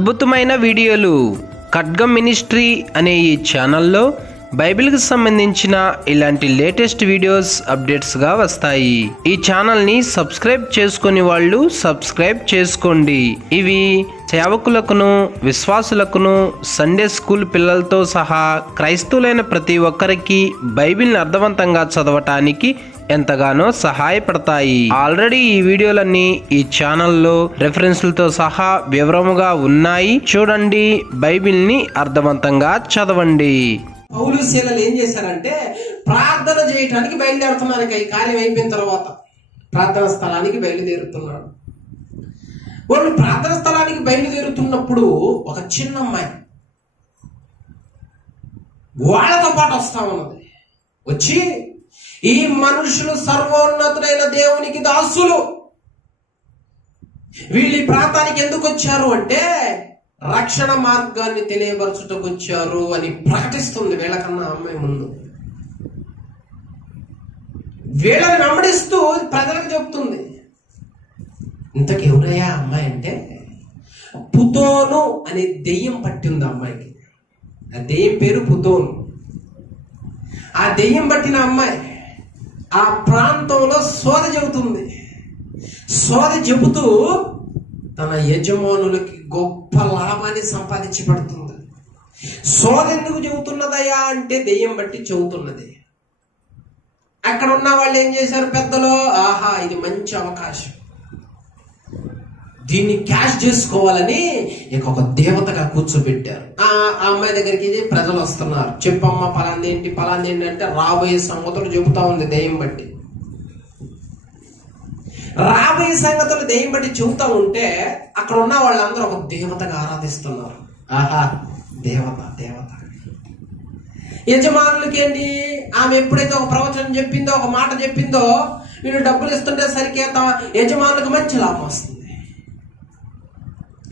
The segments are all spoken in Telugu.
అద్భుతమైన వీడియోలు ఖడ్గం మినిస్ట్రీ అనే ఈ ఛానల్లో బైబిల్కి సంబంధించిన ఇలాంటి లేటెస్ట్ వీడియోస్ అప్డేట్స్గా వస్తాయి. ఈ ఛానల్ని సబ్స్క్రైబ్ చేసుకుని వాళ్ళు సబ్స్క్రైబ్ చేసుకోండి. ఇవి సేవకులకును విశ్వాసులకును సండే స్కూల్ పిల్లలతో సహా క్రైస్తవులైన ప్రతి ఒక్కరికి బైబిల్ని అర్థవంతంగా చదవటానికి ఎంతగానో సహాయపడతాయి. ఆల్రెడీ ఈ వీడియోలన్నీ ఈ ఛానల్లో రెఫరెన్స్లతో సహా వివరముగా ఉన్నాయి. చూడండి, బైబిల్ని అర్థవంతంగా చదవండి. పౌలు శీలలు ఏం చేశారంటే ప్రార్థన చేయటానికి బయలుదేరుతున్నారు. ఈ కార్యం అయిపోయిన తర్వాత ప్రార్థన స్థలానికి బయలుదేరుతున్నాడు. వాళ్ళు ప్రార్థన స్థలానికి బయలుదేరుతున్నప్పుడు ఒక చిన్న అమ్మాయి వాళ్ళతో పాటు వస్తా ఉన్నది. వచ్చి, ఈ మనుషులు సర్వోన్నతుడైన దేవునికి దాసులు, వీళ్ళు ఈ ప్రాంతానికి ఎందుకు వచ్చారు అంటే రక్షణ మార్గాన్ని తెలియపరచుటకు వచ్చారు అని ప్రకటిస్తుంది. వీళ్ళకన్నా అమ్మాయి ముందు వీళ్ళని వెంబడిస్తూ ప్రజలకు చెప్తుంది. ఇంతకు ఎవరయ్యా అమ్మాయి అంటే పుతోను అనే దెయ్యం పట్టింది అమ్మాయికి. ఆ దెయ్యం పేరు పుతోను. ఆ దెయ్యం పట్టిన అమ్మాయి ఆ ప్రాంతంలో సోద చెబుతుంది. సోద చెబుతూ తన యజమానులకి గొప్ప లాభాన్ని సంపాదించి పడుతుంది. సోద ఎందుకు చెబుతున్నదయ్యా అంటే దెయ్యం బట్టి చెబుతున్నది. అక్కడ ఉన్న వాళ్ళు ఏం చేశారు పెద్దలు, ఆహా ఇది మంచి అవకాశం, దీన్ని క్యాష్ చేసుకోవాలని ఇక ఒక దేవతగా కూర్చోబెట్టారు. ఆ అమ్మాయి దగ్గరికి ప్రజలు వస్తున్నారు. చెప్పమ్మా పలాందేంటి పలాందేంటి అంటే రాబోయే సంగతులు చెబుతా ఉంది దెయ్యం బట్టి. రాబోయే సంగతులు దెయ్యం బట్టి చెబుతా ఉంటే అక్కడ ఉన్న వాళ్ళందరూ ఒక దేవతగా ఆరాధిస్తున్నారు. ఆహా దేవత దేవత. యజమానులకి ఏంటి, ఆమె ఎప్పుడైతే ఒక ప్రవచనం చెప్పిందో ఒక మాట చెప్పిందో వీళ్ళు డబ్బులు ఇస్తుంటే సరికే యజమానులకు మంచి లాభం వస్తుంది.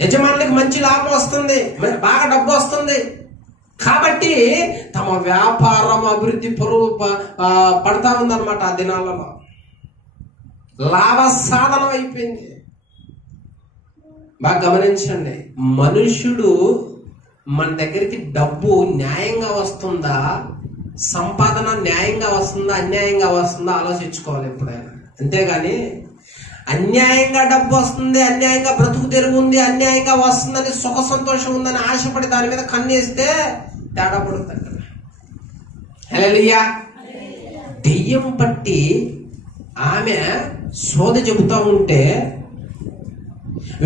యజమానులకు మంచి లాభం వస్తుంది, బాగా డబ్బు వస్తుంది. కాబట్టి తమ వ్యాపారం అభివృద్ధి పడతా ఉందన్నమాట. ఆ దినాలలో లాభ సాధనం అయిపోయింది. బాగా గమనించండి, మనుష్యుడు మన దగ్గరికి డబ్బు న్యాయంగా వస్తుందా, సంపాదన న్యాయంగా వస్తుందా అన్యాయంగా వస్తుందా ఆలోచించుకోవాలి ఎప్పుడైనా. అంతేగాని అన్యాయంగా డబ్బు వస్తుంది, అన్యాయంగా బ్రతుకు తెరుగు ఉంది, అన్యాయంగా వస్తుందని సుఖ సంతోషం ఉందని ఆశపడి దాని మీద కన్నేస్తే తేడా పడుతుంది. హల్లెలూయా. దెయ్యం పట్టి ఆమె సోద చెబుతా ఉంటే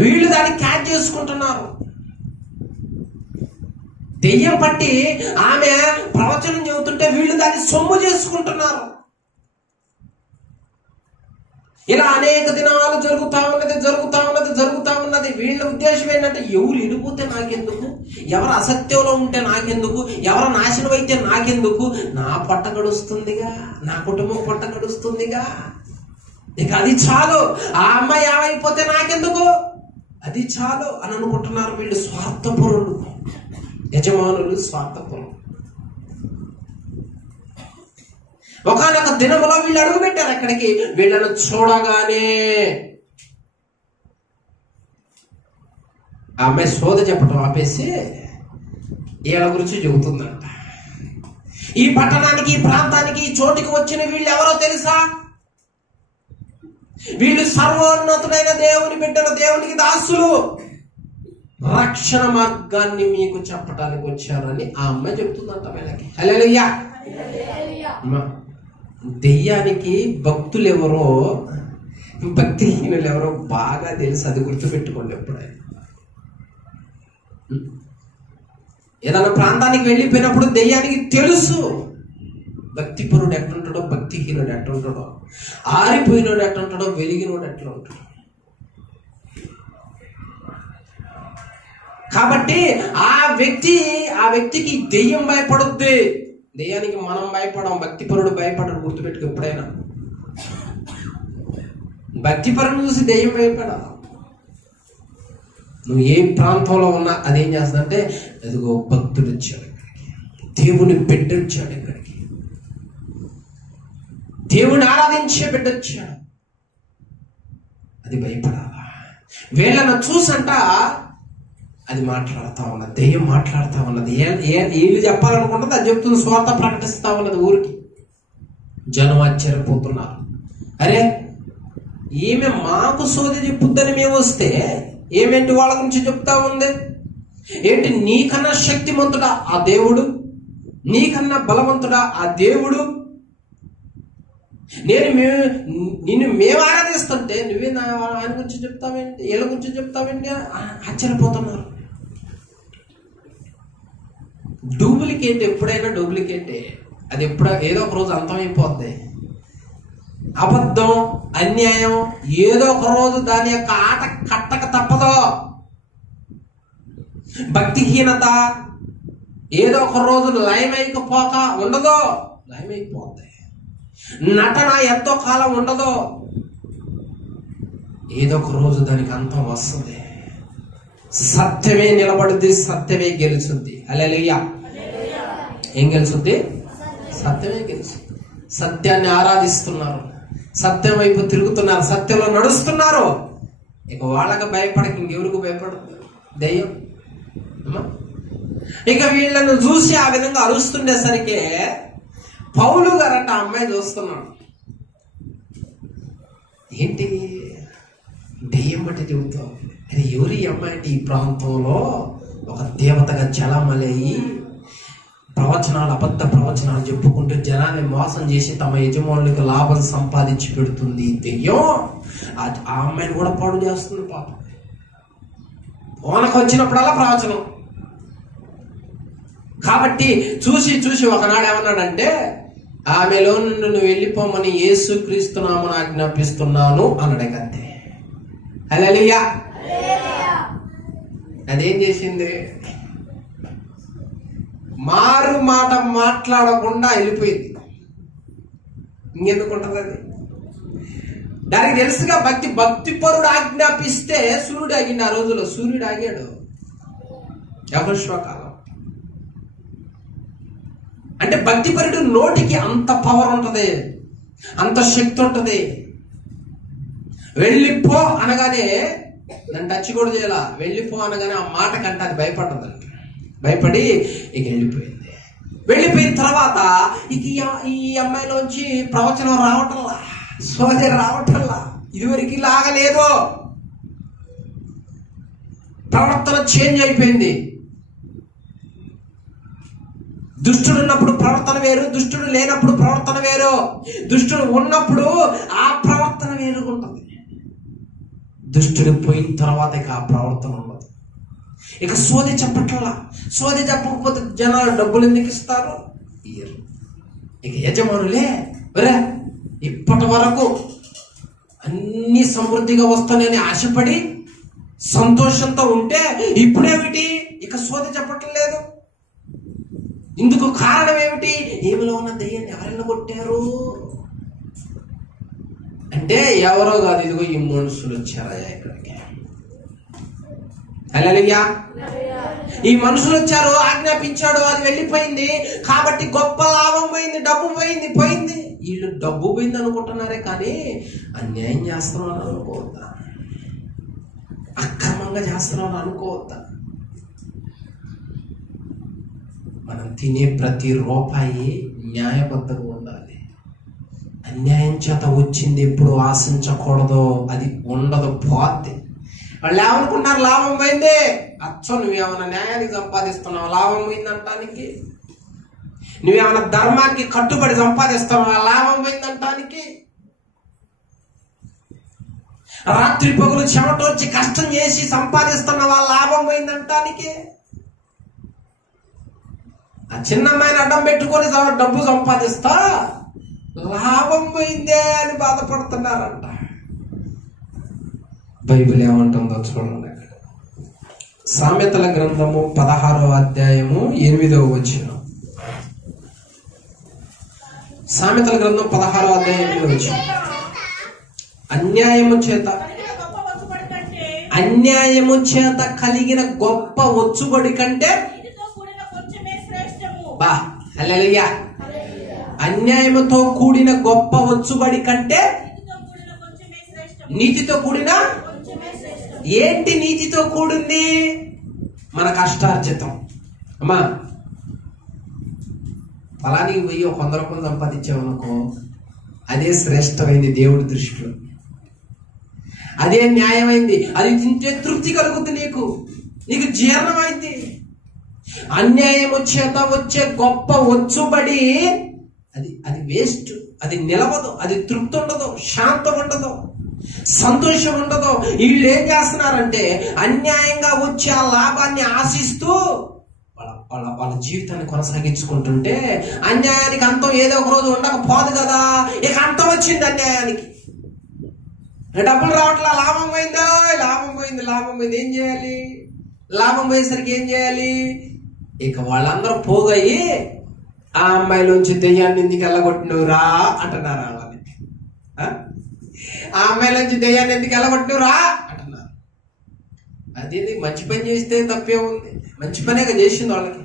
వీళ్ళు దాన్ని క్యాచ్ చేసుకుంటున్నారు. దెయ్యం పట్టి ఆమె ప్రవచనం చెబుతుంటే వీళ్ళు దాన్ని సొమ్ము చేసుకుంటున్నారు. ఇలా అనేక దినాలు జరుగుతా ఉన్నది. వీళ్ళ ఉద్దేశం ఏంటంటే ఎవరు ఇడిపోతే నాకెందుకు, ఎవరు అసత్యంలో ఉంటే నాకెందుకు, ఎవరు నాశనం అయితే నాకెందుకు, నా పొట్ట గడుస్తుందిగా, నా కుటుంబం పొట్ట గడుస్తుందిగా, ఇక అది చాలు, ఆ అమ్మాయి ఏమైపోతే నాకెందుకు, అది చాలు అని అనుకుంటున్నారు. వీళ్ళు స్వార్థపరులు, యజమానులు స్వార్థపరులు. ఒకనొక దినములో వీళ్ళు అడుగు పెట్టారు అక్కడికి. వీళ్ళను చూడగానే ఆ అమ్మాయి సోద చెప్పటం ఆపేసి వీళ్ళ గురించి చెబుతుందంట. ఈ పట్టణానికి, ఈ ప్రాంతానికి, ఈ చోటికి వచ్చిన వీళ్ళు ఎవరో తెలుసా? వీళ్ళు సర్వోన్నతుడైన దేవుని బిడ్డలు, దేవునికి దాసులు, రక్షణ మార్గాన్ని మీకు చెప్పడానికి వచ్చారని ఆ అమ్మాయి చెప్తుందంట వీళ్ళకి. హల్లెలూయా. దెయ్యానికి భక్తులు ఎవరో, భక్తిహీనులు ఎవరో బాగా తెలుసు. అది గుర్తుపెట్టుకోండి ఎప్పుడైనా. ఏదైనా ప్రాంతానికి వెళ్ళిపోయినప్పుడు దెయ్యానికి తెలుసు భక్తిపరుడు ఎట్లుంటాడో, భక్తిహీనుడు ఎట్లుంటాడో, ఆరిపోయినోడు ఎట్లుంటాడో, వెలిగినోడు ఎట్లా ఉంటాడో. కాబట్టి ఆ వ్యక్తికి దెయ్యం భయపడుద్ది. దెయ్యానికి మనం భయపడం, భక్తిపరుడు భయపడడు. గుర్తుపెట్టుకు ఎప్పుడైనా. భక్తిపరుడు చూసి దెయ్యం భయపడా. నువ్వు ఏ ప్రాంతంలో ఉన్నా అదేం చేస్తుందంటే, అదిగో భక్తుడు వచ్చాడు ఇక్కడికి, దేవుని బిడ్డ వచ్చాడు ఇక్కడికి, దేవుని ఆరాధించే బిడ్డ వచ్చాడు, అది భయపడాలా. వీళ్ళను చూసంట అది మాట్లాడుతూ ఉన్నది, దెయ్యం మాట్లాడుతూ ఉన్నది. వీళ్ళు చెప్పాలనుకుంటుంది, అది చెప్తుంది, స్వార్థ ప్రకటిస్తూ ఉన్నది ఊరికి. జనం ఆశ్చర్యపోతున్నారు. అరే ఈమె మాకు సోది చెప్పుద్దని మేము వస్తే ఏమేంటి వాళ్ళ గురించి చెప్తా ఉంది ఏంటి? నీకన్నా శక్తిమంతుడా ఆ దేవుడు, నీకన్నా బలవంతుడా ఆ దేవుడు, నిన్ను మేము ఆరాధిస్తుంటే నువ్వే ఆయన గురించి చెప్తావేంటి, వీళ్ళ గురించి చెప్తావేంటి? ఆశ్చర్యపోతున్నారు. డూప్లికేట్ ఎప్పుడైనా డూప్లికేటే, అది ఏదో ఒక రోజు అంతమైపోద్ది. అబద్ధం, అన్యాయం ఏదో ఒక రోజు దాని యొక్క ఆట కట్టక తప్పదో. భక్తిహీనత ఏదో ఒక రోజు లయమైపోక ఉండదో, లయమైపోద్ది. నటన ఎంతో కాలం ఉండదో, ఏదో ఒక రోజు దానికి అంతం వస్తుంది. సత్యమే నిలబడుద్ది, సత్యమే గెలుచుద్ది. హల్లెలూయా. ఏం గెలుచుద్ది? సత్యమే గెలుచుద్ది. సత్యాన్ని ఆరాధిస్తున్నారు, సత్యం వైపు తిరుగుతున్నారు, సత్యంలో నడుస్తున్నారు. ఇక వాళ్ళకి భయపడక ఇంకెవరికి భయపడుతుంది? దెయ్యం. ఇక వీళ్ళను చూసి ఆ విధంగా అరుస్తుండేసరికి పౌలు గారంట ఆ అమ్మాయి చూస్తున్నాడు. ఏంటి దెయ్యం బట్టి చెబుతావు? అది ఎవరి అమ్మాయి అంటే ఈ ప్రాంతంలో ఒక దేవతగా చలమలయ్యి ప్రవచనాలు, అబద్ధ ప్రవచనాలు చెప్పుకుంటూ జనాన్ని మోసం చేసి తమ యజమానులకు లాభం సంపాదించి పెడుతుంది దెయ్యం. ఆ అమ్మాయిని కూడా పాడు చేస్తుంది పాపం. ఓనకు వచ్చినప్పుడల్లా ప్రవచనం. కాబట్టి చూసి ఒకనాడు ఏమన్నాడంటే, ఆమెలో నుండి నువ్వు వెళ్ళిపోమని యేసుక్రీస్తు నామమున ఆజ్ఞాపిస్తున్నాను అన్నాడు. అంతే. హల్లెలూయా. అదేం చేసింది? మారు మాట మాట్లాడకుండా వెళ్ళిపోయింది. ఇంకెందుకు ఉంటుంది అది? దానికి తెలుసుగా భక్తిపరుడు ఆజ్ఞాపిస్తే సూర్యుడు ఆగింది. ఆ రోజులో సూర్యుడు ఆగాడు. యెహోషువ అంటే భక్తిపరుడు నోటికి అంత పవర్ ఉంటది, అంత శక్తి ఉంటది. వెళ్ళిపో అనగానే నన్ను టచ్ కూడా చేయాల. వెళ్ళిపో అనగానే ఆ మాట కంటే అది భయపడ్డదంట. భయపడి ఇక వెళ్ళిపోయింది. వెళ్ళిపోయిన తర్వాత ఇక ఈ అమ్మాయిలోంచి ప్రవచనం రావటంలా, సోదరి రావటంలా. ఇదివరకు లాగలేదు, ప్రవర్తన చేంజ్ అయిపోయింది. దుష్టుడు ఉన్నప్పుడు ప్రవర్తన వేరు, దుష్టుడు లేనప్పుడు ప్రవర్తన వేరు. దుష్టుడు ఉన్నప్పుడు ఆ ప్రవర్తన వేరుగుంటుంది. దుష్టుడు పోయిన తర్వాత ఇక ఆ ప్రవర్తన ఉండదు. ఇక సోది చెప్పట్లా. సోది చెప్పకపోతే జనాలు డబ్బులు ఎందుకు ఇస్తారు? ఇయ్యరు. ఇక యజమానులే ఇప్పటి వరకు అన్ని సమృద్ధిగా వస్తానని ఆశపడి సంతోషంతో ఉంటే ఇప్పుడేమిటి ఇక సోది చెప్పట్లేదు. ఇందుకు కారణం ఏమిటి? ఏమిలో ఉన్న దెయ్యాన్ని ఎవరైనా కొట్టారు అంటే ఎవరో కాదు, ఇదిగో ఈ మనుషులు వచ్చారా ఇక్కడికి. హల్లెలూయా. ఈ మనుషులు వచ్చారు, ఆజ్ఞాపించాడు, అది వెళ్ళిపోయింది. కాబట్టి గొప్ప లాభం పోయింది, డబ్బు పోయింది. వీళ్ళు డబ్బు పోయింది అనుకుంటున్నారే కానీ అన్యాయం చేస్తున్నాను అనుకోవద్దా, అక్రమంగా చేస్తున్నాను అనుకోవద్దా. మనం తినే ప్రతి రూపాయి న్యాయబద్ధంగా ఉండాలి. అన్యాయం చేత వచ్చింది ఎప్పుడు ఆశించకూడదు, అది ఉండదు, పోద్ది. వాళ్ళు ఏమనుకున్నారు? లాభం పోయింది. అచ్చో నువ్వేమన్నా న్యాయానికి సంపాదిస్తున్నావు, లాభం పోయిందంటానికి. నువ్వేమన్నా ధర్మానికి కట్టుబడి సంపాదిస్తున్నావా, లాభం పోయిందంటానికి. రాత్రి పగులు చెమటొచ్చి కష్టం చేసి సంపాదిస్తున్నావా, లాభం పోయిందంటానికి. ఆ చిన్నమ్మాయిని అడ్డం పెట్టుకొని డబ్బు సంపాదిస్తా లాభం పోయిందే అని బాధపడుతున్నారంట. బైబిల్ ఏమంటుందో చూడండి. అక్కడ సామెతల గ్రంథము 16వ అధ్యాయము 8వ వచనం. సామెతల గ్రంథం 16వ అధ్యాయం 8వ వచనం. అన్యాయము చేత కలిగిన గొప్ప వచ్చుబడి కంటే హల్లెలూయా. అన్యాయముతో కూడిన గొప్ప వచ్చుబడి కంటే నీతితో కూడిన. ఏంటి నీతితో కూడింది? మన కష్టార్జితం. అమ్మా ఫలానికి పోయి ఒక 100 రూపాయలు సంపాదించామనుకో, అదే శ్రేష్టమైంది దేవుడి దృష్టిలో, అదే న్యాయమైంది, అది తింటే తృప్తి కలుగుతుంది, నీకు జీర్ణమైంది. అన్యాయం చేత వచ్చే గొప్ప వచ్చుబడి అది వేస్ట్, అది నిలవదు, అది తృప్తి ఉండదు, శాంతం ఉండదు, సంతోషం ఉండదు. వీళ్ళు ఏం చేస్తున్నారంటే అన్యాయంగా వచ్చే ఆ లాభాన్ని ఆశిస్తూ వాళ్ళ జీవితాన్ని కొనసాగించుకుంటుంటే అన్యాయానికి అంతం ఏదో ఒక రోజు ఉండకపోదు కదా. ఇక అంతం వచ్చింది అన్యాయానికి, డబ్బులు రావట్లా, లాభం పోయింది. ఏం చేయాలి? లాభం పోయేసరికి ఏం చేయాలి? ఇక వాళ్ళందరూ పోగయి ఆ అమ్మాయిలోంచి దెయ్యాన్ని ఎందుకు వెళ్ళగొట్టినవురా అంటున్నారు. వాళ్ళని ఆ అమ్మాయిలోంచి దెయ్యాన్ని ఎందుకు వెళ్ళగొట్టినవురా అంటున్నారు. అదేది మంచి పని చేస్తే తప్పే ఉంది, మంచి పనేగా చేసింది. వాళ్ళకి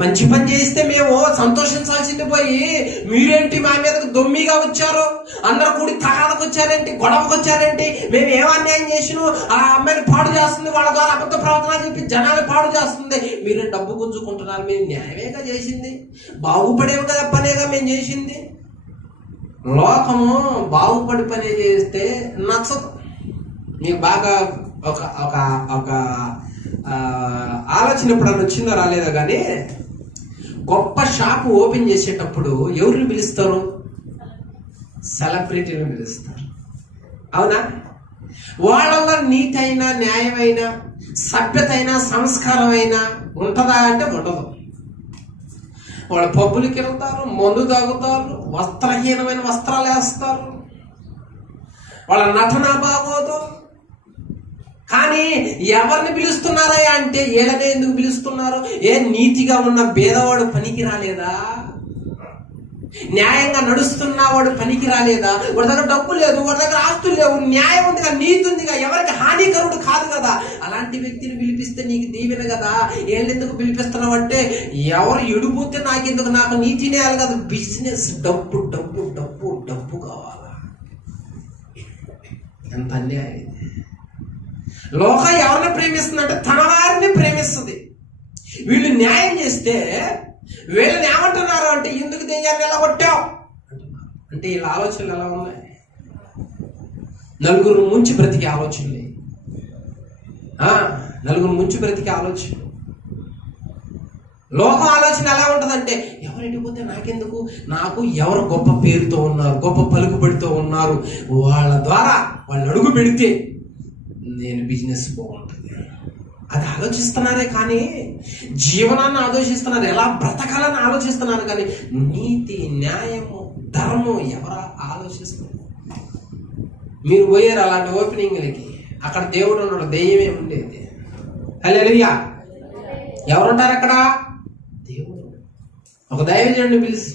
మంచి పని చేస్తే మేము సంతోషించాల్సింది పోయి మీరేంటి మా మీదకి దొమ్మిగా వచ్చారు, అందరూ కూడి తగాదకు వచ్చారేంటి, గొడవకు వచ్చారేంటి, మేము ఏం అన్యాయం చేసినా ఆ అమ్మాయిని పాడు చేస్తుంది, వాళ్ళ ద్వారా అబద్ధ ప్రవర్తన చెప్పి జనాలు పాడు చేస్తుంది, మీరు డబ్బు గుంజుకుంటున్నారు. మేము న్యాయమేగా చేసింది, బాగుపడేవి కదా పనేగా మేము చేసింది. లోకము బాగుపడి పని చేస్తే నచ్చదు. మీకు బాగా ఒక ఆలోచన ఎప్పుడన్నా వచ్చిందో రాలేదో కానీ, గొప్ప షాపు ఓపెన్ చేసేటప్పుడు ఎవరిని పిలుస్తారు? సెలబ్రిటీని పిలుస్తారు, అవునా? వాళ్ళల్లో నీతి అయినా, న్యాయమైన, సభ్యత అయినా, సంస్కారం అయినా ఉంటుందా అంటే ఉండదు. వాళ్ళు పబ్బులకి వెళ్తారు, మందు తాగుతారు, వస్త్రహీనమైన వస్త్రాలు వేస్తారు, వాళ్ళ నటన బాగోదు. కానీ ఎవరిని పిలుస్తున్నారా అంటే ఏళ్ళనే ఎందుకు పిలుస్తున్నారు? ఏ నీతిగా ఉన్న భేదవాడు పనికి రాలేదా? న్యాయంగా నడుస్తున్నా వాడు పనికి రాలేదా? వాడి దగ్గర డబ్బు లేదు, వాడి దగ్గర ఆస్తులు లేవు, న్యాయం ఉందిగా, నీతి ఉందిగా, ఎవరికి హానికరుడు కాదు కదా, అలాంటి వ్యక్తిని పిలిపిస్తే నీకు దీవెన కదా. ఏళ్ళెందుకు పిలిపిస్తున్నావు అంటే ఎవరు ఎడిపోతే నాకెందుకు, నాకు నీతి న్యాయాలు కదా, బిజినెస్, డబ్బు డబ్బు డబ్బు డబ్బు కావాలా. ఎంత అన్యాయం ఇది. లోకం ఎవరిని ప్రేమిస్తుందంటే తన వారిని ప్రేమిస్తుంది. వీళ్ళు న్యాయం చేస్తే వీళ్ళని ఏమంటున్నారు అంటే ఎందుకు దెయ్యాన్ని ఎలా కొట్టావు అంటున్నారు. అంటే వీళ్ళ ఆలోచనలు ఎలా ఉన్నాయి? నలుగురు ముంచి బ్రతికే ఆలోచనలే, నలుగురు ముంచి బ్రతికే ఆలోచన. లోకం ఆలోచన ఎలా ఉంటుందంటే ఎవరు ఎడిపోతే నాకెందుకు, నాకు ఎవరు గొప్ప పేరుతో ఉన్నారు, గొప్ప పలుకుబడితో ఉన్నారు, వాళ్ళ ద్వారా వాళ్ళు అడుగు పెడితే నేను బిజినెస్ బాగుంటుంది, అది ఆలోచిస్తున్నారే కానీ జీవనాన్ని ఆలోచిస్తున్నారు, ఎలా బ్రతకాలని ఆలోచిస్తున్నారు కానీ నీతి, న్యాయము, ధర్మం ఎవరు ఆలోచిస్తున్నారు? మీరు పోయారు అలాంటి ఓపెనింగ్లకి, అక్కడ దేవుడు ఉన్నాడు, దెయ్యమే ఉండేది. హల్లెలూయా. ఎవరుంటారు అక్కడ? దేవుడు. ఒక దైవజనుడిని పిలిచి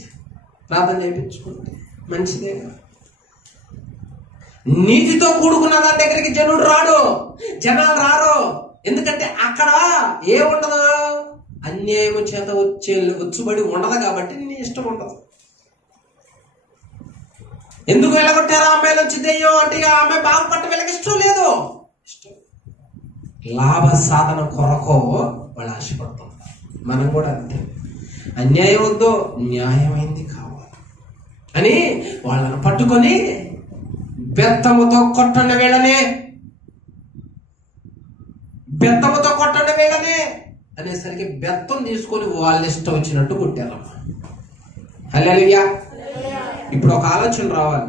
ప్రార్థన చేయించుకుంటే మంచిదే. నీతితో కూడుకున్న దాని దగ్గరికి జనాలు రారు. ఎందుకంటే అక్కడ ఏముండదు, అన్యాయం చేత వచ్చుబడి ఉండదు కాబట్టి నీ ఇష్టం ఉండదు. ఎందుకు వెళ్ళగొట్టారు అమ్మాయిలు వచ్చి దెయ్యం అంటే ఆ అమ్మాయి బాగుపట్ట వీళ్ళకి ఇష్టం లేదు. లాభ సాధన కొరకు వాళ్ళు ఆశపడుతున్నారు. మనం కూడా అంతే, అన్యాయం వద్దు, న్యాయమైంది కావాలి అని వాళ్ళని పట్టుకొని బెత్తముతో కొట్టండి వీళ్ళనే, బెత్తముతో కొట్టండి వీళ్ళనే అనేసరికి బెత్తం తీసుకొని వాళ్ళ ఇష్టం వచ్చినట్టు కొట్టారమ్మా. హల్లెలూయా. ఇప్పుడు ఒక ఆలోచన రావాలి,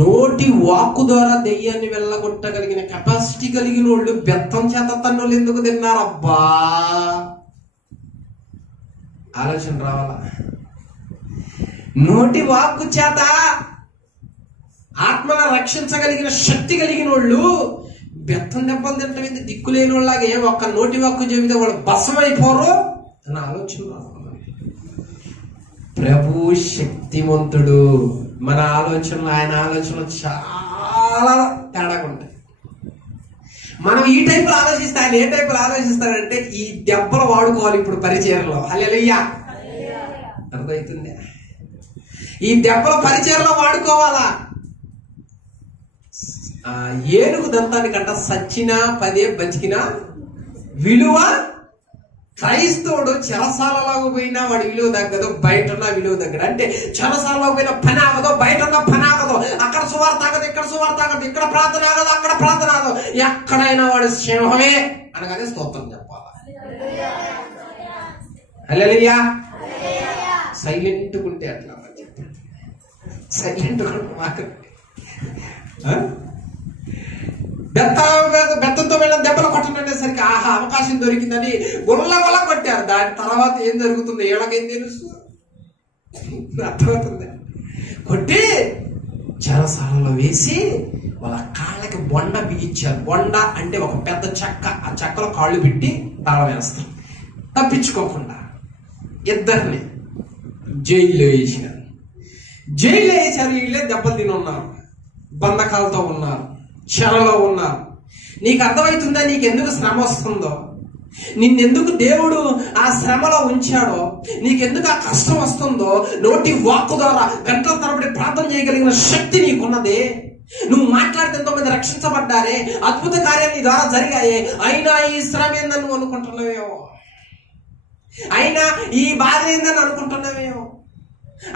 నోటి వాక్కు ద్వారా దెయ్యాన్ని వెళ్ళగొట్టగలిగిన కెపాసిటీ కలిగిన వాళ్ళు బెత్తం చేత తన్నులు ఎందుకు తిన్నారబ్బా? ఆలోచన రావాలా. నోటి వాక్కు చేత ఆత్మను రక్షించగలిగిన శక్తి కలిగిన వాళ్ళు బెత్తం దెబ్బలు తింటాం ఏంటి? దిక్కులేని వాళ్ళగా ఏ ఒక్క నోటి వాక్కు చెబితే వాళ్ళు భస్మైపోరు అని ఆలోచన రావాలి. ప్రభు శక్తిమంతుడు. మన ఆలోచనలు ఆయన ఆలోచనలు చాలా తేడాగా ఉంటాయి. మనం ఈ టైపులో ఆలోచిస్తే ఆయన ఏ టైపులో ఆలోచిస్తాడంటే ఈ దెబ్బలు వాడుకోవాలి ఇప్పుడు పరిచయంలో. హల్లెలూయా. అర్థమవుతుంది? ఈ దెబ్బల పరిచయంలో వాడుకోవాలా. ఏనుగు దంతానికంట సచ్చినా 10 బతికినా విలువ. క్రైస్తవుడు చెరసాలలోకి పోయినా వాడి విలువ తగ్గదు, బయట ఉన్న విలువ తగ్గదు. అంటే చెరసాలలోకి పోయిన పని ఆగదు, బయట ఉన్న పని ఆగదు, అక్కడ సువార్త ఆగదు, ఇక్కడ సువార్త ఆగదు, ఇక్కడ ప్రార్థన ఆగదు, అక్కడ ప్రార్థన ఆగదు, ఎక్కడైనా వాడు సింహమే అనగానే స్తోత్రం చెప్పాలి. హల్లెలూయా. సైలెంట్ ఉంటే అట్లా సైలెంట్ మాకు బెత్తంతో వెళ్ళిన దెబ్బలు కొట్టనేసరికి ఆహా అవకాశం దొరికిందని గుల్ల వల్ల కొట్టారు. దాని తర్వాత ఏం జరుగుతుందో ఏళ్ళకేం తెలుసు, అర్థమవుతుంది. కొట్టి చెరసాలలో వేసి వాళ్ళ కాళ్ళకి బొండ బిగించారు. బొండ అంటే ఒక పెద్ద చెక్క, ఆ చెక్కలో కాళ్ళు పెట్టి తాళం వేస్తారు తప్పించుకోకుండా. ఇద్దరిని జైల్లో వేసినారు. జైల్లో వేసారు. వీళ్ళే దెబ్బలు తిని ఉన్నారు, బంధకాలతో ఉన్నారు, చెరలో ఉన్నారు. నీకు అర్థమవుతుందా నీకెందుకు శ్రమ వస్తుందో, నిన్నెందుకు దేవుడు ఆ శ్రమలో ఉంచాడో, నీకెందుకు ఆ కష్టం వస్తుందో. నోటి వాక్కు ద్వారా గంటల తరబడి ప్రార్థన చేయగలిగిన శక్తి నీకున్నదే. నువ్వు మాట్లాడితే ఎంతో మంది రక్షించబడ్డారే, అద్భుత కార్యాలు నీ ద్వారా జరిగాయే. అయినా ఈ శ్రమ ఏందని నువ్వు అనుకుంటున్నావేమో, అయినా ఈ బాధ ఏందని అనుకుంటున్నావేమో,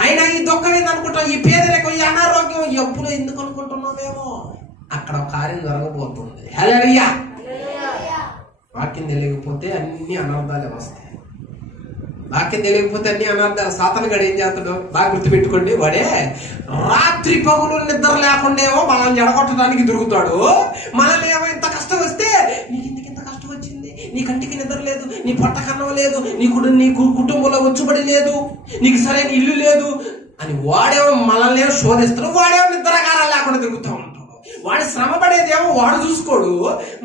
అయినా ఈ దుఃఖం ఏందనుకుంటావు, ఈ పేదరికం, ఈ అనారోగ్యం, ఈ అప్పులు ఎందుకు అనుకుంటున్నావేమో. అక్కడ ఒక కార్యం జరగబోతుంది. హల్లెలూయా. వాక్యం తెలియకపోతే అన్ని అనర్థాలే వస్తాయి. వాక్యం తెలియకపోతే అన్ని అనర్థాలు. సాతాను గడు ఏం చేస్తాడు బాగా గుర్తుపెట్టుకోండి. వాడే రాత్రి పగులు నిద్ర లేకుండా ఏమో మనల్ని ఎడగొట్టడానికి దొరుకుతాడు. మనల్ని ఏమో ఇంత కష్టం వస్తే నీకు ఇంత కష్టం వచ్చింది, నీ కంటికి నిద్ర లేదు, నీ పొట్ట కన్నం లేదు, నీకు కుటుంబంలో వచ్చుబడి లేదు, నీకు సరైన ఇల్లు లేదు అని వాడేమో మనల్ని శోధిస్తాడు. వాడేమో నిద్రకారాలు లేకుండా తిరుగుతూ ఉంటాడు. వాడు శ్రమ పడేదేమో వాడు చూసుకోడు,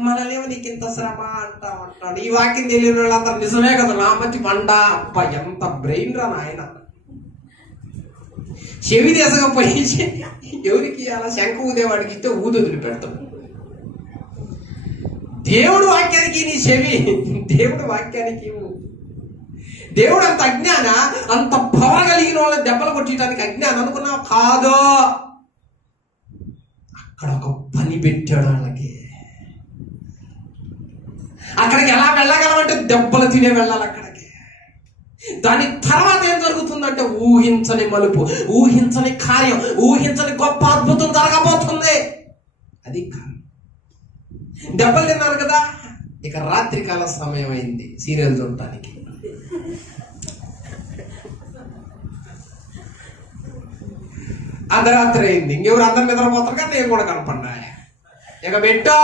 మనల్నేమో నీకు ఇంత శ్రమ అంటాడు. ఈ వాక్యం తెలియని వాళ్ళందరూ నిజమే కదా నా మధ్య బండ. అప్ప ఎంత బ్రెయిన్ రా నాయన. చెవి దేశకపోయి ఎవరికి అలా శంఖ ఊదేవాడికి ఇస్తే ఊదొదిలి పెడతాడు. దేవుడు వాక్యానికి నీ చెవి, దేవుడు వాక్యానికి దేవుడు అంత అజ్ఞాన, అంత పవర్ కలిగిన వాళ్ళని దెబ్బలు కొట్టడానికి అజ్ఞానం అనుకున్నావు కాదు. అక్కడ ఒక పని పెట్టాడు వాళ్ళకి. అక్కడికి ఎలా వెళ్ళగలమంటే దెబ్బలు తినే వెళ్ళాలి అక్కడికి. దాని తర్వాత ఏం జరుగుతుందంటే ఊహించని మలుపు, ఊహించని కార్యం, ఊహించని గొప్ప అద్భుతం జరగబోతుంది. అది దెబ్బలు తిన్నారు కదా, ఇక రాత్రికాల సమయం అయింది సీరియల్ చూడటానికి. అర్ధరాత్రి అయింది. ఇంకెవరు అందరు నిద్రపోతారు కానీ నేను కూడా కనపడ్డా. ఇక పెట్టో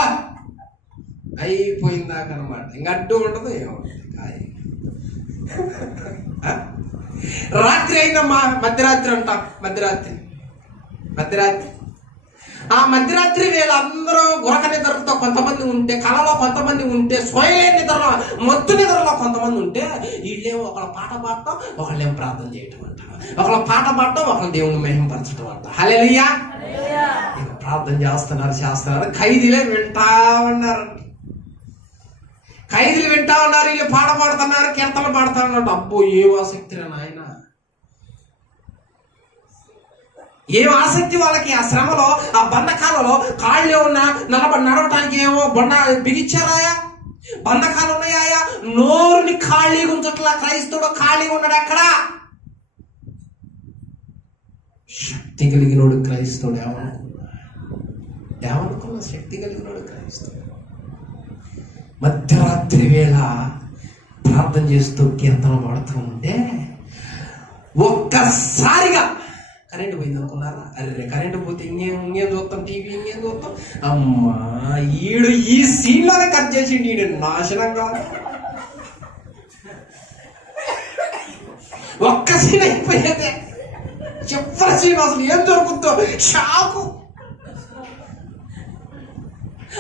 అయిపోయిందాక అనమాట. ఇంక అడ్డు ఉండదు ఏముంటుంది. రాత్రి అయిందమ్మా, మధ్యరాత్రి అంటాం. మధ్యరాత్రి ఆ మధ్యరాత్రి వేళ అందరూ గురక నిద్రతో కొంతమంది ఉంటే, కళలో కొంతమంది ఉంటే, స్వయం నిద్రలో మత్తు నిద్రలో కొంతమంది ఉంటే, వీళ్ళేమో ఒకళ్ళ పాట పాడటం, ఒకళ్ళేమో ప్రార్థన చేయటం అంట, ఒకళ్ళ పాట పాడటం, ఒకళ్ళ దేవుని మహిమపరచడం అంట. హల్లెలూయా. ఇక ప్రార్థన చేస్తున్నారు. ఖైదీలే వింటా ఉన్నారు. వీళ్ళు పాట పాడుతున్నారు, కీర్తనలు పాడుతా ఉన్నారు. అబ్బో ఏం ఆసక్తి రా నాయన, ఏం ఆసక్తి వాళ్ళకి. ఆ శ్రమలో, ఆ బంధకాలలో కాళ్ళే ఉన్నా నడవటానికి ఏమో బొండ బిగించారాయా, బంధకాలు ఉన్నాయా. నోరుని ఖాళీగా ఉంచట్లా క్రైస్తవుడు. ఖాళీగా ఉన్నాడు అక్కడ. శక్తి కలిగినోడు క్రైస్తవుడు. ఏమనుకున్నా శక్తి కలిగినోడు క్రైస్తవుడు. మధ్యరాత్రి వేళ ప్రార్థన చేస్తూ కీర్తన పాడుతూ ఉంటే ఒక్కసారిగా కరెంటు పోయింది అనుకున్నారా? అరే కరెంటు పోతే ఇంకేం చూస్తాం, టీవీ ఇంకేం చూస్తాం. అమ్మా ఈడు ఈ సీన్ లోనే కట్ చేసిండు. ఈడు నాశనంగా ఒక్క సీన్ అయిపోయేదే. చెప్పని సీన్ అసలు ఏం దొరుకుతుందో షాకు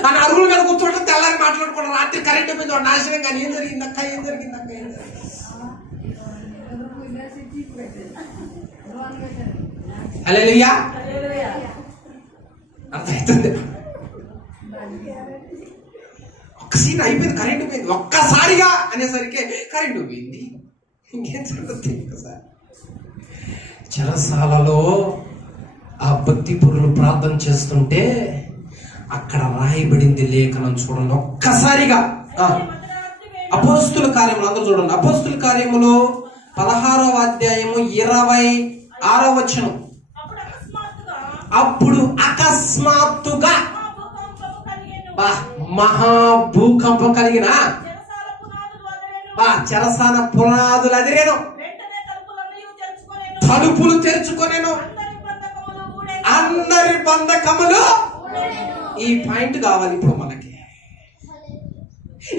అని అరుగులు మీద కూర్చోవడం, తెల్లారి మాట్లాడుకోవడం. రాత్రి కరెంటు పోయింది, నాశనం. కానీ ఏం జరిగింది అక్క, ఏం జరిగింది అక్క, ఏం జరిగింది? హల్లెలూయా. అర్థమవుతుంది. ఒక్క సీన్ అయిపోయింది, కరెంటు పోయింది. ఒక్కసారిగా అనేసరికి కరెంటు పోయింది. ఇంకేం జరుగుతుంది? ఇంకోసారి చెరసాలలో ఆ భక్తి పురులు ప్రార్థన చేస్తుంటే అక్కడ రాయబడింది లేఖనం చూడండి ఒక్కసారిగా. అపోస్తుల కార్యములు అందరూ చూడండి. అపోస్తుల కార్యములు 16వ అధ్యాయము 26వ వచనం. అప్పుడు అకస్మాత్తుగా మహాభూకంపం కలిగిన చెరసాల పునాదులు అదిరేను, తలుపులు తెరుచుకొనేను, అందరి బంధకములు. ఈ పాయింట్ కావాలి ఇప్పుడు మనకి.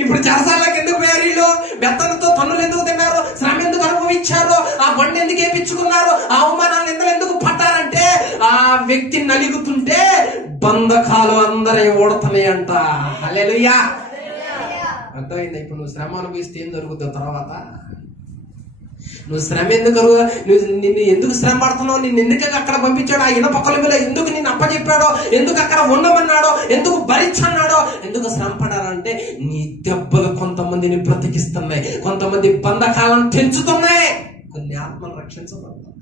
ఇప్పుడు చెరసాలకు ఎందుకు పోయారు వీళ్ళు? బెత్తలతో తన్నులు ఎందుకు తిన్నారు? శ్రమ ఎందుకు అనుభవించారు? ఆ బండి ఎందుకు వేయించుకున్నారు? ఆ అవమానాలు ఎందుకు పట్టారంటే ఆ వ్యక్తి నలుగుతుంటే బంధకాలు అందరూ ఓడుతున్నాయంట. హల్లెలూయా. అర్థమైందా? ఇప్పుడు నువ్వు శ్రమ అనుభవిస్తే ఏం జరుగుతుందో తర్వాత? నువ్వు శ్రమ ఎందుకు నిన్ను ఎందుకు శ్రమ పడుతున్నావు? నిన్ను ఎందుకు అక్కడ పంపించాడు? ఆ ఇనప కొలువులో ఎందుకు నిన్ను అప్పచెప్పాడో? ఎందుకు అక్కడ ఉండమన్నాడో? ఎందుకు భరించన్నాడో? ఎందుకు శ్రమ పడాలంటే నీ దెబ్బలు కొంతమందిని బ్రతికిస్తున్నాయి, కొంతమంది బంధకాలను పెంచుతున్నాయి, కొన్ని ఆత్మలు రక్షించబడుతున్నాయి.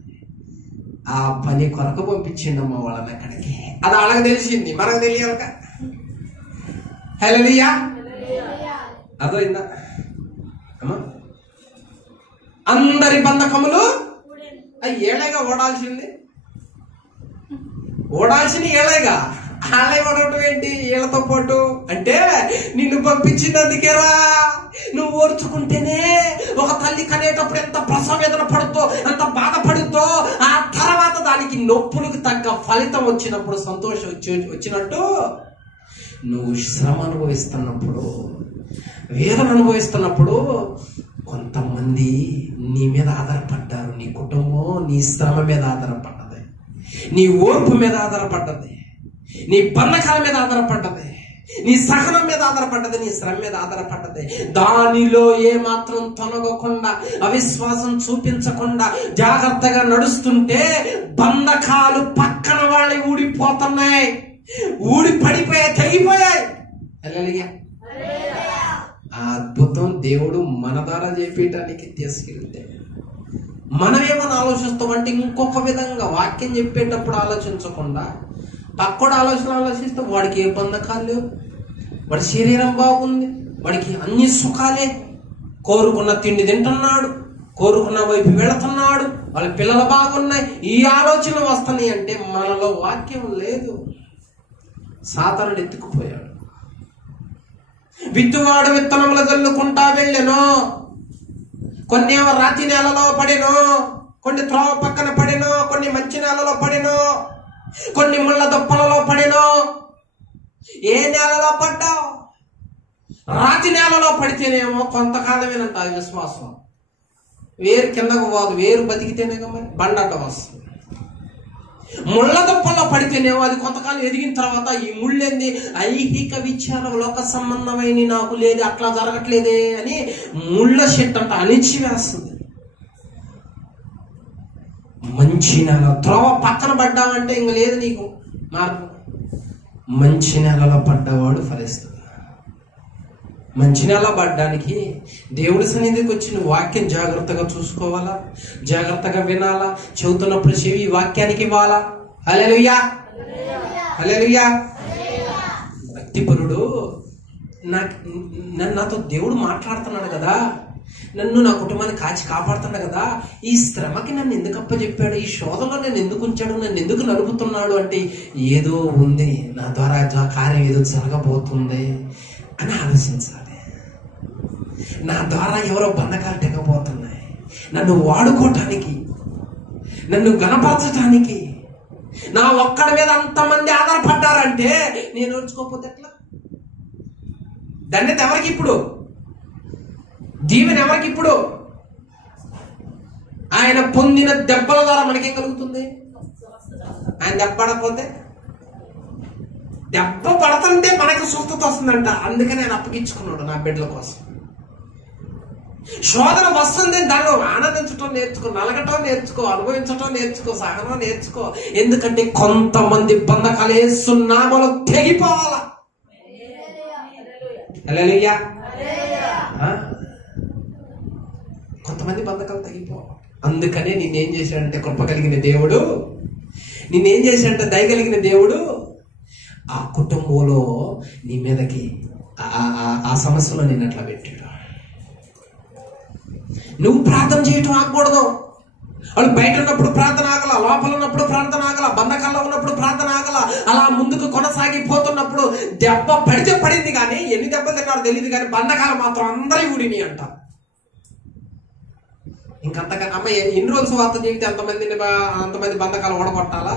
ఆ పని కొరకు పంపించిండమ్మ వాళ్ళని అక్కడికి. అది వాళ్ళకి తెలిసింది, మనకు తెలియాలక. హల్లెలూయా. అర్థమైందా అమ్మా? అందరి బంధకములు ఏళ్ళగా ఓడాల్సింది, ఏళ్ళగా. ఆలయ ఓడటం ఏంటి? ఏళ్లతో పాటు అంటే నిన్ను పంపించినందుకేరా. నువ్వు ఓర్చుకుంటేనే ఒక తల్లి కనేటప్పుడు ఎంత ప్రసవేదన పడుతో, ఎంత బాధపడుతో, ఆ తర్వాత దానికి నొప్పులకు తగ్గ ఫలితం వచ్చినప్పుడు సంతోషం వచ్చినట్టు నువ్వు శ్రమ అనుభవిస్తున్నప్పుడు, వేదన అనుభవిస్తున్నప్పుడు కొంతమంది నీ మీద ఆధారపడ్డారు. నీ కుటుంబం నీ శ్రమ మీద ఆధారపడ్డది, నీ ఓర్పు మీద ఆధారపడ్డది, నీ బంధకాల మీద ఆధారపడ్డది, నీ సహనం మీద ఆధారపడ్డది, నీ శ్రమ మీద ఆధారపడ్డది. దానిలో ఏ మాత్రం తొలగకుండా, అవిశ్వాసం చూపించకుండా జాగ్రత్తగా నడుస్తుంటే బంధకాలు పక్కన వాళ్ళే ఊడిపోతున్నాయి, ఊడి పడిపోయాయి, తెగిపోయాయి. హల్లెలూయా. ఆ అద్భుతం దేవుడు మన ద్వారా చెప్పేయటానికి తీసుకెళ్తే మనమేమని ఆలోచిస్తామంటే ఇంకొక విధంగా వాక్యం చెప్పేటప్పుడు ఆలోచించకుండా పక్కడు ఆలోచిస్తే వాడికి ఏ బంధకాలు లేవు, వాడి శరీరం బాగుంది, వాడికి అన్ని సుఖాలే, కోరుకున్న తిండి తింటున్నాడు, కోరుకున్న వైపు వెళుతున్నాడు, వాళ్ళ పిల్లలు బాగున్నాయి. ఈ ఆలోచన వస్తున్నాయి అంటే మనలో వాక్యం లేదు. సాతానుడు ఎత్తుకుపోయాడు. విత్తువాడు విత్తనములు జల్లుకుంటా వెళ్ళెను, కొన్ని రాతి నేలలో పడెను, కొన్ని త్రోవ పక్కన పడెను, కొన్ని మంచి నేలలో పడెను, కొన్ని ముళ్ళ దుప్పలలో పడెను. ఏ నేలలో పడ్డావు? రాతి నేలలో పడితేనేమో కొంతకాలమేనంట అది విశ్వాసం. వేరు కిందకు పోదు, వేరు బతికితేనే మరి బండట వస్తుంది. ముళ్ళ దుప్పల్లో పడితేనేమో అది కొంతకాలం ఎదిగిన తర్వాత ఈ ముళ్ళేంది, ఐహిక విచారం లోక సంబంధమైన నాకు లేదు, అట్లా జరగట్లేదే అని ముళ్ళ చెట్టు అంట అణిచివేస్తుంది. మంచి నెల త్రోవ పక్కన పడ్డామంటే ఇంక లేదు నీకు మార్పు. మంచి నెలలో పడ్డవాడు ఫలిస్తాడు. మంచి నెల పడ్డానికి దేవుడి సన్నిధికి వచ్చిన వాక్యం జాగ్రత్తగా చూసుకోవాలా, జాగ్రత్తగా వినాలా, చెబుతున్నప్పుడు చెవి వాక్యానికి ఇవ్వాలా. హల్లెలూయా. హల్లెలూయా. భక్తిపరుడు నాతో దేవుడు మాట్లాడుతున్నాడు కదా, నన్ను నా కుటుంబాన్ని కాపాడుతున్నాడు కదా, ఈ శ్రమకి నన్ను ఎందుకు అప్పచెప్పాడు, ఈ శోధనలో నన్ను ఎందుకు ఉంచాడు, నన్ను ఎందుకు నలుపుతున్నాడు అంటే ఏదో ఉంది, నా ద్వారా కార్యం ఏదో జరగబోతుంది అని ఆలోచించాలి. నా ద్వారా ఎవరో బంధకాలు తెగబోతున్నాయి, నన్ను వాడుకోవటానికి, నన్ను గణపరచటానికి. నా ఒక్కడి మీద అంతమంది ఆధారపడ్డారంటే నేను ఓర్చుకోకపోతే ఎట్లా? ధన్యత ఎవరికి ఇప్పుడు? దీవెన ఎవరికి ఇప్పుడు? ఆయన పొందిన దెబ్బల ద్వారా మనకేం కలుగుతుంది? ఆయన దెబ్బ పడకపోతే, దెబ్బ పడుతుంటే మనకి స్వస్థత వస్తుందంట. అందుకని ఆయన అప్పగించుకున్నాడు నా బిడ్డల కోసం. శోధన వస్తుంది, దానిలో ఆనందించటం నేర్చుకో, నలగటం నేర్చుకో, అనుభవించటం నేర్చుకో, సహనం నేర్చుకో. ఎందుకంటే కొంతమంది బంధకాలు యేసు నామములో తెగిపోవాలా. హల్లెలూయా. కొంతమంది బంధకాలు తెగిపోవాలి. అందుకనే నిన్నేం చేశాడంటే కృప కలిగిన దేవుడు, నిన్నేం చేశాడంటే దయ కలిగిన దేవుడు ఆ కుటుంబంలో నీ మీదకి ఆ సమస్యలో నేను అట్లా పెట్టాడు. నువ్వు ప్రార్థన చేయటం ఆగకూడదు. వాళ్ళు బయట ఉన్నప్పుడు ప్రార్థన ఆగల, లోపల ఉన్నప్పుడు ప్రార్థన ఆగల, బంధకాల్లో ఉన్నప్పుడు ప్రార్థన ఆగల. అలా ముందుకు కొనసాగిపోతున్నప్పుడు దెబ్బ పడితే పడింది, కానీ ఎన్ని దెబ్బలు తిన్నారో తెలియదు, కానీ బంధకాలు మాత్రం అందరి ఊడిని అంట. ఇంకంతగా అమ్మ ఎన్ని రోజులు స్వార్థ చేస్తే అంతమంది బంధకాలు ఓడగొట్టాలా?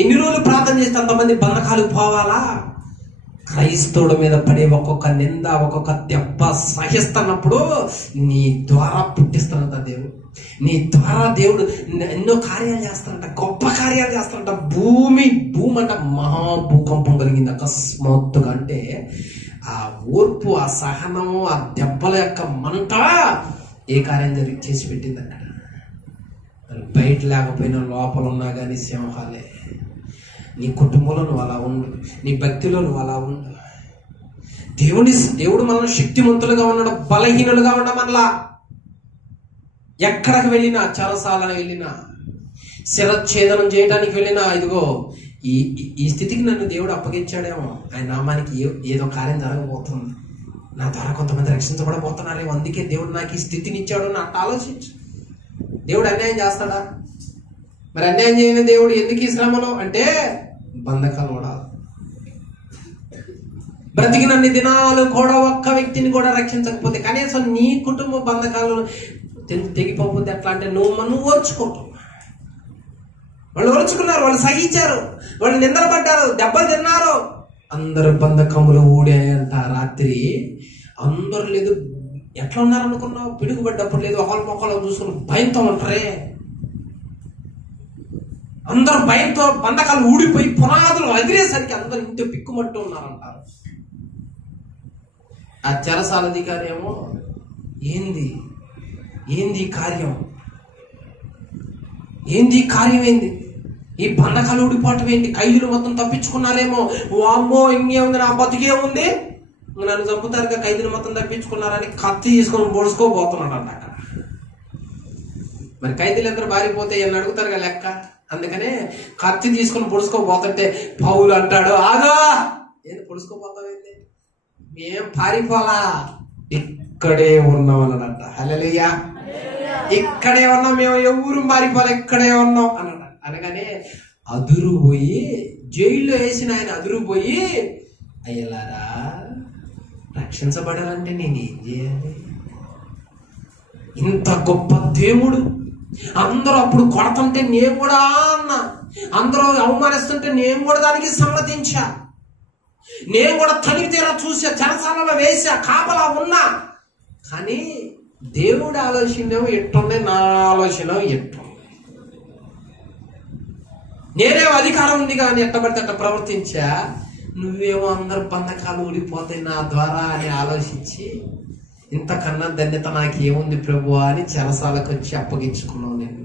ఎన్ని రోజులు ప్రార్థన చేస్తే అంతమంది బంధకాలు పోవాలా? క్రైస్తవుడి మీద పడే ఒక్కొక్క నింద, ఒక్కొక్క దెబ్బ సహిస్తున్నప్పుడు నీ ద్వారా పుట్టిస్తానంట దేవుడు. నీ ద్వారా దేవుడు ఎన్నో కార్యాలు చేస్తారంట, గొప్ప కార్యాలు చేస్తారంట. భూమి అంట మహాభూకంపం కలిగింది అకస్మాత్తుగా. అంటే ఆ ఓర్పు, ఆ సహనం, ఆ దెబ్బల యొక్క మంట ఏ కార్యం చేసి పెట్టింది అక్కడ. బయట లేకపోయినా లోపల ఉన్నా కానీ సింహాలే. నీ కుటుంబంలో నువ్వు అలా ఉండు, నీ భక్తిలో నువ్వు అలా ఉండు. దేవుడు మనల్ని శక్తిమంతులుగా ఉన్నాడు, బలహీనులుగా ఉండమనలా. ఎక్కడికి వెళ్ళినా, చెరసాలను వెళ్ళినా, శిరచ్ఛేదనం చేయడానికి వెళ్ళినా, ఇదిగో ఈ స్థితికి నన్ను దేవుడు అప్పగించాడేమో, ఆయన నామానికి ఏదో కార్యం జరగబోతుంది, నా ద్వారా కొంతమంది రక్షించబడబోతున్నారేమో, అందుకే దేవుడు నాకు ఈ స్థితిని ఇచ్చాడు అని అట్లా ఆలోచించు. దేవుడు అన్యాయం చేస్తాడా? మరి అన్యాయం చేయని దేవుడు ఎందుకు ఈ శ్రమలో అంటే బంధకాలు ఓడాలి. బ్రతికినన్ని దినాలు కూడా ఒక్క వ్యక్తిని కూడా రక్షించకపోతే, కనీసం నీ కుటుంబ బంధకాలు తెగిపోతే ఎట్లా అంటే నువ్వు ఓర్చుకోవటం. వాళ్ళు ఓర్చుకున్నారు, వాళ్ళు సహించారు, వాళ్ళు నిందలపడ్డారు, దెబ్బలు తిన్నారు. అందరు బంధకములు ఊడాయంట రాత్రి. అందరు లేదు, ఎట్లా ఉన్నారనుకున్నావు? పిడుగుపడ్డప్పుడు లేదు, ఒకళ్ళ మొక్కలు చూసుకుని భయంతో ఉంటారే. అందరూ భయంతో బంధకాలు ఊడిపోయి పునాదులు అదిరేసరికి అందరు ఇంటి పిక్కుమట్టు ఉన్నారంటారు. ఆ చెరసాల అధికారి ఏమో ఏంది కార్యం, ఏంది ఈ బంధకాలు ఊడిపోవటం ఏంటి? ఖైదీలు మొత్తం తప్పించుకున్నారేమో. వామ్మో ఇంకేముంది, నా బతుకే ఉంది, నన్ను చంపుతారుగా, ఖైదీలు మొత్తం తప్పించుకున్నారని కత్తి తీసుకొని పొడుచుకోబోతున్నాడంట అక్కడ. మరి ఖైదీలు అందరూ బారిపోతే అని అడుగుతారుగా లెక్క. అందుకనే కత్తి తీసుకుని పొడుచుకోబోతుంటే పౌలు అంటాడు, ఆగా ఏంది పొడుచుకోబోతావేంది, మేం పారిపోలా, ఇక్కడే ఉన్నాం అన్నాడంట. హల్లెలూయా. ఇక్కడే ఉన్నాం, మేము ఎవరు మారిపోలే, ఇక్కడే ఉన్నాం అన్నాడు. అనగానే అదురుపోయి, జైల్లో వేసిన ఆయన అదురుపోయి, అయ్యలారా రక్షించబడాలంటే నేనేం చేయాలి? ఇంత గొప్ప దేవుడు, అందరూ అప్పుడు కొడతంటే నేను కూడా అన్నా, అందరూ అవమానిస్తుంటే నేను కూడా దానికి సమ్మతించా, నేను కూడా తనివి తీరా చూసా, చెరసాలలో వేసా, కాపలా ఉన్నా. కానీ దేవుడి ఆలోచన ఎట్టుంది, నా ఆలోచన ఎట్టుంది. నేనేమో అధికారం ఉంది కానీ ఎట్టబడితే అట్ట ప్రవర్తించా, నువ్వేమో అందరు బంధకాలు ఊడిపోతాయి నా ద్వారా అని ఆలోచించి, ఇంతకన్నా ధన్యత నాకు ఏముంది ప్రభు అని చెరసాలకు వచ్చి అప్పగించుకున్నావు నేను.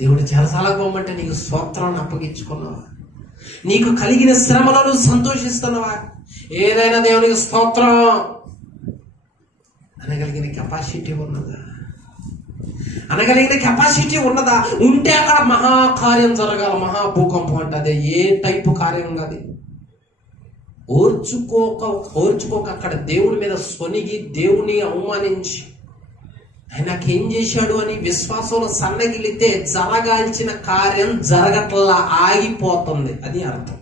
దేవుడు చెరసాలకు పోమంటే నీకు స్తోత్రాన్ని అప్పగించుకున్నావా? నీకు కలిగిన శ్రమలో నువ్వు సంతోషిస్తున్నావా? ఏదైనా దేవునికి స్తోత్రం అనగలిగిన కెపాసిటీ ఉన్నదా? ఉంటే అక్కడ మహాకార్యం జరగాల, మహాభూకంపం అంటే అదే. ఏ టైపు కార్యం ఉన్నది? ఓర్చుకోక అక్కడ దేవుడి మీద సొనిగి, దేవుని అవమానించి, ఆయన నాకేం చేశాడు అని విశ్వాసంలో సన్నగిలితే జరగాల్సిన కార్యం జరగట్లా, ఆగిపోతుంది. అది అర్థం.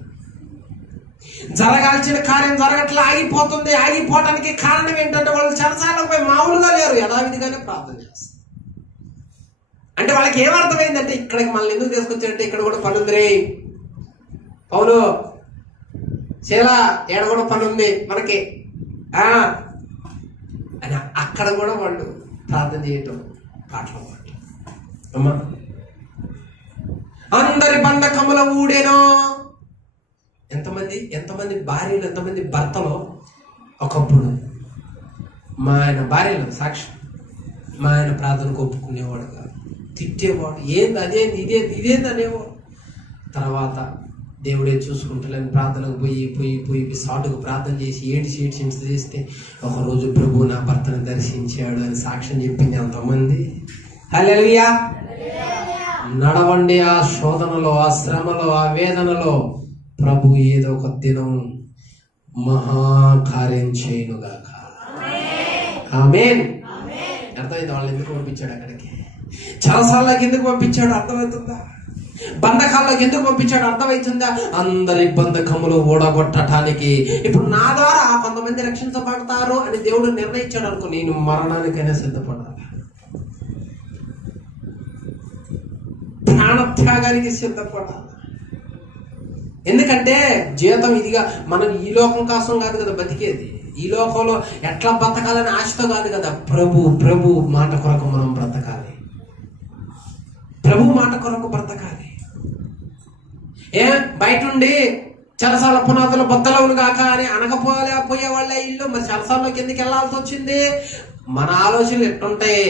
జరగాల్సిన కార్యం జరగట్లా, ఆగిపోతుంది. ఆగిపోవడానికి కారణం ఏంటంటే వాళ్ళు చెరసాలకు పోయి మామూలుగా లేరు, యథావిధిగానే ప్రార్థన చేస్తారు. అంటే వాళ్ళకి ఏమర్థమైందంటే, ఇక్కడికి మనల్ని ఎందుకు తీసుకొచ్చారంటే ఇక్కడ కూడా పని ఉంది రే పౌలు, శీలా ఏడ కూడా పని ఉంది మనకి అని అక్కడ కూడా వాళ్ళు ప్రార్థన చేయటం, పాటలు పాడటం. అమ్మా, అందరి బంధకముల ఊడేనో. ఎంతమంది భార్యలు, ఎంతమంది భర్తలో ఒకప్పుడు మా ఆయన భార్యలు సాక్షి, మా ఆయన ప్రార్థనకు ఒప్పుకునేవాడు కాదు, తిట్టేవాడు, ఏంది అదేంది ఇదేంది అనేవాడు. తర్వాత దేవుడే చూసుకుంటలేని ప్రార్థనకు పోయి సాటుకు ప్రార్థన చేసి ఏడ్చి చేస్తే ఒకరోజు ప్రభు నా భర్తను దర్శించాడు అని సాక్ష్యం చెప్పింది ఎంతమంది. హల్లెలూయా. నడవండి ఆ శోధనలో, ఆ శ్రమలో, ఆ వేదనలో. ప్రభు ఏదో ఒక దినం మహాకార్యం చేయనుగాక. ఆమేన్. అర్థమైంది వాళ్ళు ఎందుకు పంపించాడు అక్కడికి? చెరసాలకి ఎందుకు పంపించాడు అర్థమవుతుందా? బంధకాల్లోకి ఎందుకు పంపించాడు అర్థమవుతుందా? అందరి బంధకములు ఓడగొట్టడానికి. ఇప్పుడు నా ద్వారా కొంతమంది రక్షించబడతారు అని దేవుడు నిర్ణయించాడు అనుకో, నేను మరణానికైనా సిద్ధపడాలి, ప్రాణత్యాగానికి సిద్ధపడాలి. ఎందుకంటే జీవితం ఇదిగా, మనం ఈ లోకం కోసం కాదు కదా బతికేది. ఈ లోకంలో ఎట్లా బ్రతకాలని ఆశతో కాదు కదా. ప్రభు మాట కొరకు మనం బ్రతకాలి. ప్రభు మాట కొరకు బ్రతకాలి. బయట ఉండి చెరసాల పునాదులు బద్దలవును గాక అని అనకపోలే వాళ్ళే ఇల్లు. మరి చెరసాల్లోకి ఎందుకు వెళ్లాల్సి వచ్చింది? మన ఆలోచనలు ఎట్టుంటాయి,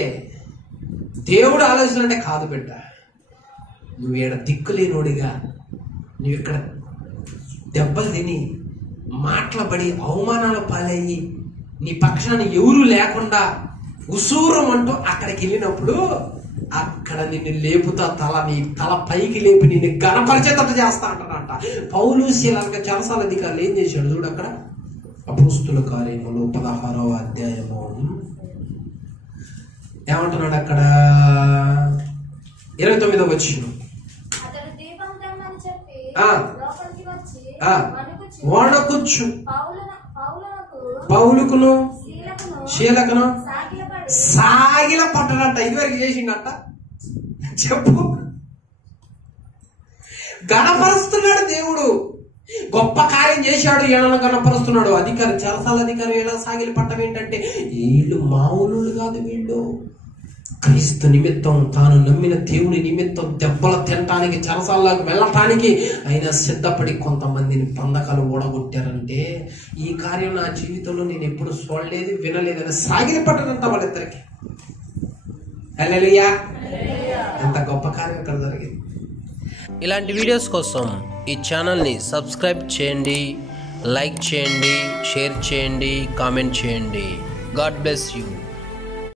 దేవుడు ఆలోచనలు అంటే కాదు బిడ్డ. నువ్వు ఈడ దిక్కులేనోడిగా, నువ్వు ఇక్కడ దెబ్బలు తిని, మాటలబడి, అవమానాలు పాలయ్యి, నీ పక్షాన ఎవరు లేకుండా ఉసూరం అంటూ అక్కడికి వెళ్ళినప్పుడు అక్కడ నిన్ను లేపుతా, నీ తల పైకి లేపి నిన్ను గణపరిచేటట్టు చేస్తా అంటాడంట. పౌలు శీలక చెరసాల అధికారులు ఏం చేశాడు చూడు. అక్కడ అపోస్తుల కార్యములు 16వ అధ్యాయము ఏమంటున్నాడు అక్కడ 29వ వచనం. వణకుచ్చు పౌలుకును శీలకును సాగిల పట్టడంట. ఇదివరకు చేసిండట. చెప్పు, గణపరుస్తున్నాడు దేవుడు. గొప్ప కార్యం చేశాడు, ఏళ్ళను గణపరుస్తున్నాడు. అధికారి, చెరసాల అధికారి ఎలా సాగిలి పట్టం ఏంటంటే, వీళ్ళు మామూలు కాదు. వీళ్ళు క్రీస్తు నిమిత్తం, తాను నమ్మిన దేవుని నిమిత్తం దెబ్బలు తినటానికి, చెరసాలకు వెళ్ళటానికి అయినా సిద్ధపడి కొంతమందిని బంధకాలు ఓడగొట్టారంటే, ఈ కార్యం నా జీవితంలో నేను ఎప్పుడు చూడలేదు, వినలేదని సాగిలి పట్టడంట వాళ్ళిద్దరికి. హల్లెలూయా. ఎంత గొప్ప కార్యం ఇక్కడ జరిగింది. ఇలాంటి వీడియోస్ కోసం ఈ ఛానల్ని సబ్స్క్రైబ్ చేయండి, లైక్ చేయండి, షేర్ చేయండి, కామెంట్ చేయండి. God bless you.